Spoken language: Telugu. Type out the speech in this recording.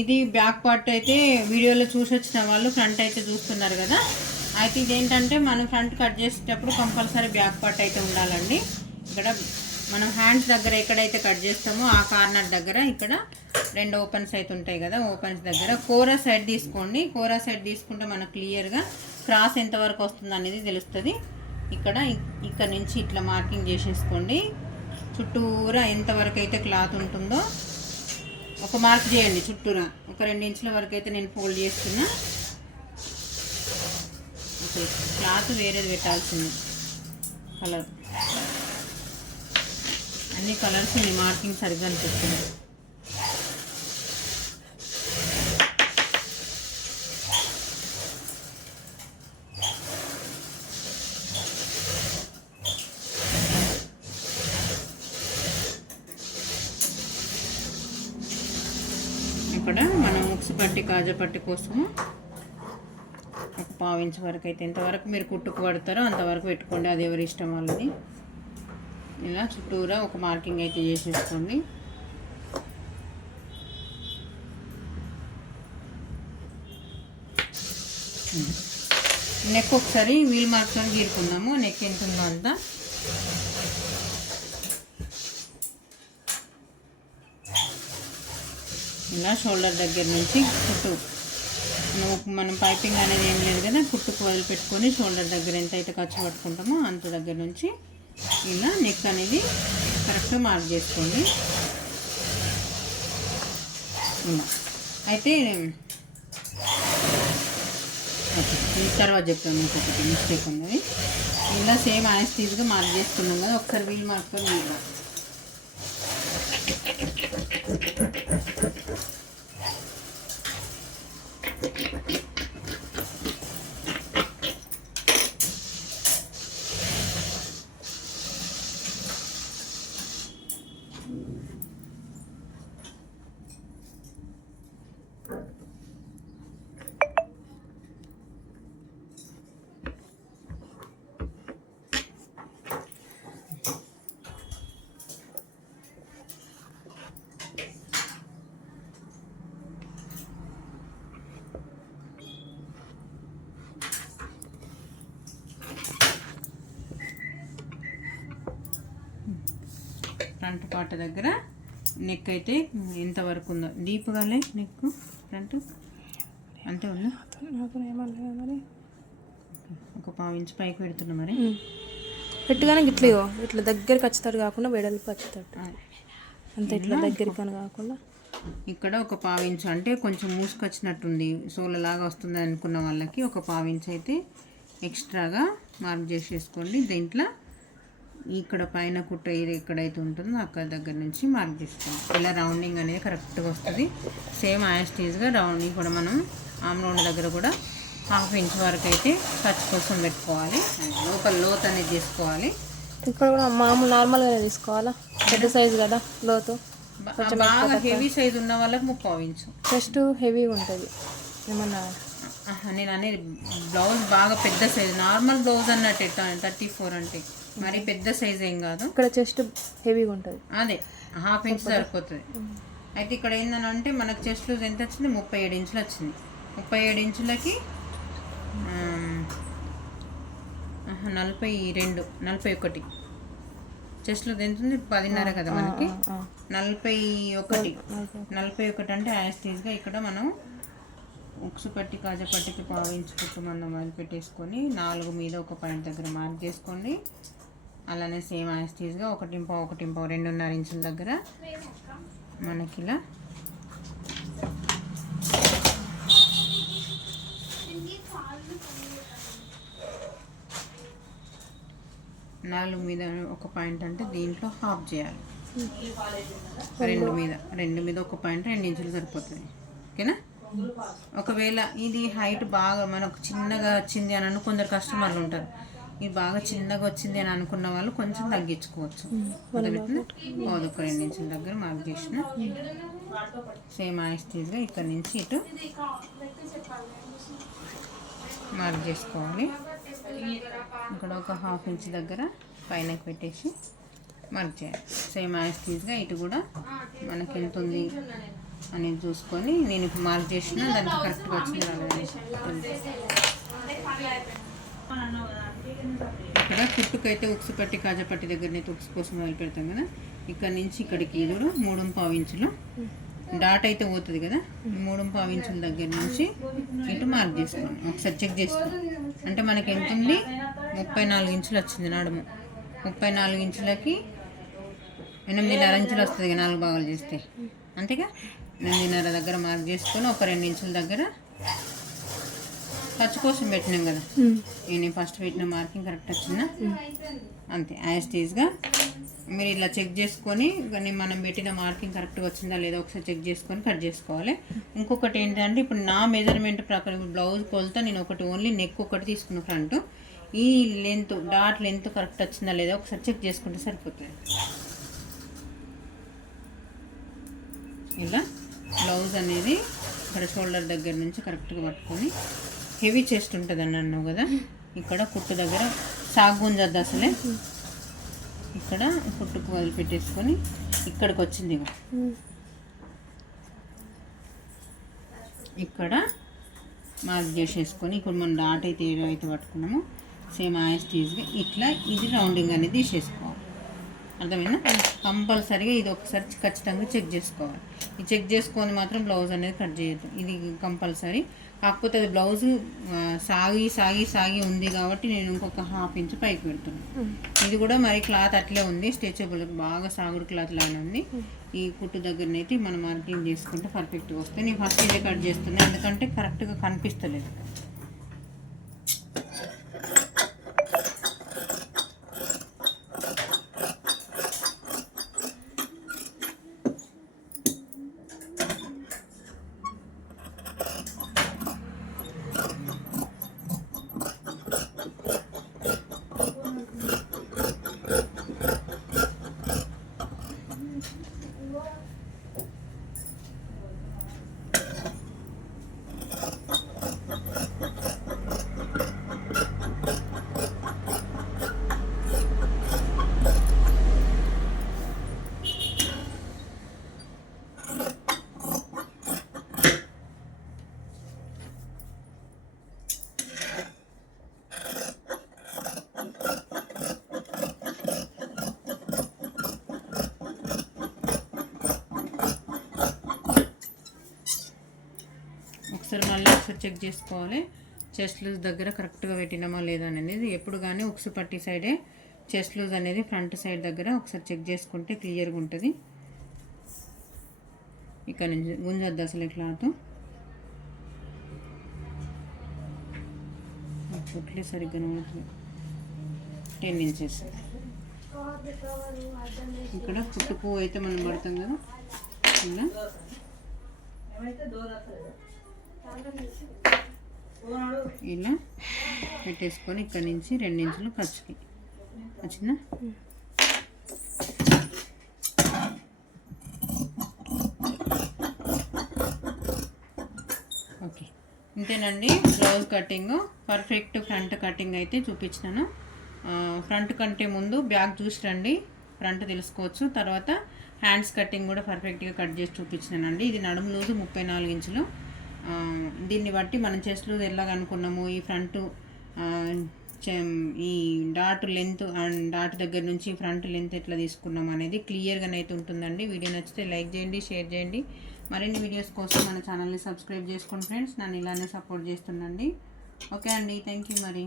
ఇది బ్యాక్ పార్ట్ అయితే వీడియోలో చూసి వచ్చిన వాళ్ళు ఫ్రంట్ అయితే చూస్తున్నారు కదా. అయితే ఇదేంటంటే మనం ఫ్రంట్ కట్ చేసేటప్పుడు కంపల్సరీ బ్యాక్ పార్ట్ అయితే ఉండాలండి. ఇక్కడ మనం హ్యాండ్స్ దగ్గర ఎక్కడైతే కట్ చేస్తామో ఆ కార్నర్ దగ్గర ఇక్కడ రెండు ఓపెన్స్ అయితే ఉంటాయి కదా ఓపెన్స్ దగ్గర. కోరా సైడ్ తీసుకోండి. కోరా సైడ్ తీసుకుంటే మనకు క్లియర్గా క్రాస్ ఎంతవరకు వస్తుంది అనేది తెలుస్తుంది. ఇక్కడ ఇక్కడ నుంచి ఇట్లా మార్కింగ్ చేసేసుకోండి. చుట్టూరా ఎంతవరకు అయితే క్లాత్ ఉంటుందో ఒక మార్క్ చేయండి చుట్టూరా. ఒక రెండు ఇంచుల వరకు అయితే నేను ఫోల్డ్ చేస్తున్నా. ఓకే క్లాత్ వేరేది పెట్టాల్సింది. కలర్. అన్ని కలర్స్ ఉన్నాయి మార్కింగ్ సరిగ్గా అనిపిస్తుంది ఇక్కడ మనం పట్టి కాజా పట్టి కోసము ఒక పావు వరకు అయితే ఎంతవరకు మీరు కుట్టుకు పడతారో అంతవరకు పెట్టుకోండి. అది ఎవరి ఇష్టం వాళ్ళది. ఇలా చుట్టూరా ఒక మార్కింగ్ అయితే చేసేసుకోండి. నెక్ ఒకసారి వీల్ మార్క్తో గీరుకుందాము. నెక్ ఎంత ఉందో అంతా. ఇలా షోల్డర్ దగ్గర నుంచి కుట్టు. మనం పైపింగ్ అనేది ఏం లేదు కదా కుట్టుకు వదిలిపెట్టుకొని షోల్డర్ దగ్గర ఎంత అయితే ఖర్చు పట్టుకుంటామో అంత దగ్గర నుంచి ఇలా నెక్ అనేది కరెక్ట్గా మార్క్ చేసుకోండి. ఇలా. అయితే తర్వాత చెప్తాను ఇంకొకటి మిస్టేక్ ఉంది ఇలా సేమ్ యాస్టీజ్గా మార్క్ చేసుకున్నాం కదా ఒకసారి వీల్ మార్క్తో వీలు పార్ట్ దగ్గర నెక్ అయితే ఎంత వరకు ఉందో? డీప్గానే నెక్ ఫ్రంట్? అంతే ఉందా? మరి ఒక పావు ఇంచు పైకి పెడుతున్నా మరి. పెట్టగానే ఇగో ఇట్లా దగ్గరికి వచ్చేటట్టు కాకుండా వెడల్పు వచ్చేటట్టు. అంత ఇట్లా దగ్గరికి అని కాకుండా. ఇక్కడ ఒక పావు ఇంచు అంటే కొంచెం మూసుకొచ్చినట్టుంది. సోలలాగా వస్తుంది అనుకున్న వాళ్ళకి ఒక పావు ఇంచు అయితే ఎక్స్ట్రాగా మార్క్ చేసేసుకోండి. దీంట్లో ఇక్కడ పైన కుట్ట ఏరియా ఎక్కడైతే ఉంటుందో అక్కడ దగ్గర నుంచి మార్క్ చేసుకోండి ఇలా రౌండింగ్ అనేది కరెక్ట్గా వస్తుంది. సేమ్ యాస్టీజ్గా రౌండింగ్ కూడా మనం ఆమ్ రౌండ్ దగ్గర కూడా హాఫ్ ఇంచ్ వరకు అయితే ఖర్చు కోసం పెట్టుకోవాలి. లోపల లోత్ అనేది చేసుకోవాలి ఇక్కడ కూడా మామూలు నార్మల్గానే తీసుకోవాలా? పెద్ద సైజు కదా లోతు. బాగా హెవీ సైజ్ ఉన్న వాళ్ళకి ముప్పావు ఇంచు చెస్ట్ హెవీగా ఉంటుంది. ఏమన్నా నేను అనేది బ్లౌజ్ బాగా పెద్ద సైజ్ నార్మల్ బ్లౌజ్ అన్నట్టు థర్టీ ఫోర్ అంటే. మరి పెద్ద సైజ్ ఏం కాదు. ఇక్కడ చెస్ట్ హెవీగా ఉంటుంది. అదే హాఫ్ ఇంచ్ సరిపోతుంది. అయితే ఇక్కడ ఏంటంటే మనకు చెస్ట్ లూజ్ ఎంత వచ్చింది? ముప్పై ఏడు ఇంచులు వచ్చింది. ముప్పై ఏడు ఇంచులకి నలభై రెండు నలభై ఒకటి. చెస్ట్ లూజ్ ఎంత ఉంది? పదిన్నర కదా మనకి? నలభై ఒకటి. నలభై ఒకటి. అంటే యాస్టీజ్గా ఇక్కడ మనం ఉక్సు పట్టి కాజా పట్టికి పావించి కుట్టు మందం మొదలు పెట్టేసుకొని నాలుగు మీద ఒక పాయింట్ దగ్గర మార్క్ చేసుకోండి అలానే సేమ్ యాస్టీజ్గా ఒకటింపో ఒకటింపో రెండున్నర ఇంచుల దగ్గర మనకి ఇలా నాలుగు మీద ఒక పాయింట్ అంటే దీంట్లో హాఫ్ చేయాలి. రెండు మీద రెండు మీద ఒక పాయింట్ రెండు ఇంచులు సరిపోతుంది. ఓకేనా? ఒకవేళ ఇది హైట్ బాగా మనకు చిన్నగా వచ్చింది అని అను కొందరు కస్టమర్లు ఉంటారు. ఇది బాగా చిన్నగా వచ్చింది అని అనుకున్న వాళ్ళు కొంచెం తగ్గించుకోవచ్చు. ఒక రెండు ఇంచుల దగ్గర మార్క్ చేసిన సేమ్ ఆయిస్టీజ్గా ఇక్కడ నుంచి ఇటు మార్క్ చేసుకోవాలి. ఇక్కడ ఒక హాఫ్ ఇంచ్ దగ్గర పైన పెట్టేసి మార్క్ చేయాలి. సేమ్ యాస్టీజ్గా ఇటు కూడా మనకి ఎంత ఉంది అనేది చూసుకొని నేను ఇప్పుడు మార్క్ చేసిన దానికి కరెక్ట్గా వచ్చింది ఇక్కడ కుట్టుకైతే ఉక్సు పట్టి కాజపట్టి దగ్గరనైతే ఉక్సు కోసం మొదలు పెడతాం కదా? ఇక్కడ నుంచి ఇక్కడికి ఇదుడు మూడు పావు ఇంచులు. డాట్ అయితే పోతుంది కదా? మూడు పావు ఇంచుల దగ్గర నుంచి ఇటు మార్క్ చేసుకోండి ఒకసారి చెక్ చేసుకున్నాం అంటే మనకి ఎంత ఉంది? ముప్పై నాలుగు ఇంచులు వచ్చింది నడుము. ముప్పై నాలుగు ఇంచులకి ఎనిమిదిన్నర ఇంచులు వస్తుంది నాలుగు భాగాలు చేస్తే. అంతేగా? ఎనిమిదిన్నర దగ్గర మార్క్ చేసుకొని ఒక రెండు ఇంచుల దగ్గర ఖర్చు కోసం పెట్టినాం కదా. నేను ఫస్ట్ పెట్టిన మార్కింగ్ కరెక్ట్ వచ్చిందా? అంతే యాస్టీస్గా మీరు ఇలా చెక్ చేసుకొని కానీ మనం పెట్టిన మార్కింగ్ కరెక్ట్గా వచ్చిందా లేదా ఒకసారి చెక్ చేసుకొని కట్ చేసుకోవాలి. ఇంకొకటి ఏంటంటే ఇప్పుడు నా మెజర్మెంట్ ప్రకారం బ్లౌజ్ కొలత నేను ఒకటి ఓన్లీ నెక్ ఒకటి తీసుకున్న ఫ్రంట్ ఈ లెంత్ డాట్ లెంత్ కరెక్ట్ వచ్చిందా లేదా ఒకసారి చెక్ చేసుకుంటే సరిపోతుంది. ఇలా బ్లౌజ్ అనేది ఇక్కడ షోల్డర్ దగ్గర నుంచి కరెక్ట్గా పట్టుకొని హెవీ చెస్ట్ ఉంటుంది అని అన్నావు కదా? ఇక్కడ కుట్టు దగ్గర సాగుంజద్దు అసలే. ఇక్కడ కుట్టుకు వదిలిపెట్టేసుకొని ఇక్కడికి వచ్చింది ఇక్కడ మార్క్ చేసేసుకొని ఇప్పుడు మనం డాట్ అయితే ఏదో అయితే పట్టుకున్నామో సేమ్ యాజ్ తీసుకుని ఇట్లా ఇది రౌండింగ్ అనేది తీసేసుకోవాలి. అర్థమైందా? కంపల్సరీగా ఇది ఒకసారి ఖచ్చితంగా చెక్ చేసుకోవాలి. ఇది చెక్ చేసుకొని మాత్రం బ్లౌజ్ అనేది కట్ చేయొద్దు. ఇది కంపల్సరీ. కాకపోతే అది బ్లౌజ్ సాగి సాగి సాగి ఉంది కాబట్టి నేను ఇంకొక హాఫ్ ఇంచ్ పైకి పెడుతున్నాను ఇది కూడా మరి క్లాత్ అట్లే ఉంది. స్ట్రెచబుల్ బాగా సాగుడు క్లాత్ లాగానే ఉంది. ఈ కుట్టు దగ్గరనైతే మనం మార్కింగ్ చేసుకుంటే పర్ఫెక్ట్గా వస్తాయి నేను ఫస్ట్ ఇదే కట్ చేస్తున్నాను ఎందుకంటే కరెక్ట్గా కనిపిస్తలేదు. ఒకసారి మళ్ళీ ఒకసారి చెక్ చేసుకోవాలి. చెస్ట్ లూజ్ దగ్గర కరెక్ట్గా పెట్టినామా లేదా అనేది ఎప్పుడు కానీ ఉక్సు పట్టి సైడే చెస్ట్ లూజ్ అనేది ఫ్రంట్ సైడ్ దగ్గర ఒకసారి చెక్ చేసుకుంటే క్లియర్గా ఉంటుంది. ఇక్కడ నుంచి గుంజొద్దు అసలు క్లాత్. కుట్లే సరిగ్గా టెన్ ఇంచెస్. ఇక్కడ పువ్వు అయితే మనం పడతాం కదా. ఇలా ఇలా పెట్టేసుకొని ఇక్కడ నుంచి రెండించులు ఖర్చుకి వచ్చిందా? ఓకే. ఇంతేనండి blouse cutting. Perfect front cutting అయితే చూపించినాను. ఫ్రంట్ కంటే ముందు బ్యాక్ చూసి రండి. ఫ్రంట్ తెలుసుకోవచ్చు. తర్వాత హ్యాండ్స్ కటింగ్ కూడా పర్ఫెక్ట్గా కట్ చేసి చూపించినానండి. ఇది నడుము లూజు ముప్పై నాలుగు ఇంచులు. దీన్ని బట్టి మనం చెస్ట్లో వెళ్ళాలనుకున్నాము ఈ ఫ్రంట్ ఈ డాట్ లెంత్ అండ్ డాట్ దగ్గర నుంచి ఫ్రంట్ లెంత్ ఎట్లా తీసుకున్నాం అనేది క్లియర్గానైతే అయితే ఉంటుందండి. వీడియో నచ్చితే లైక్ చేయండి షేర్ చేయండి. మరిన్ని వీడియోస్ కోసం మన ఛానల్ని సబ్స్క్రైబ్ చేసుకోండి ఫ్రెండ్స్ నన్ను ఇలానే సపోర్ట్ చేస్తుండండి. ఓకే అండి. థ్యాంక్ యూ మరి.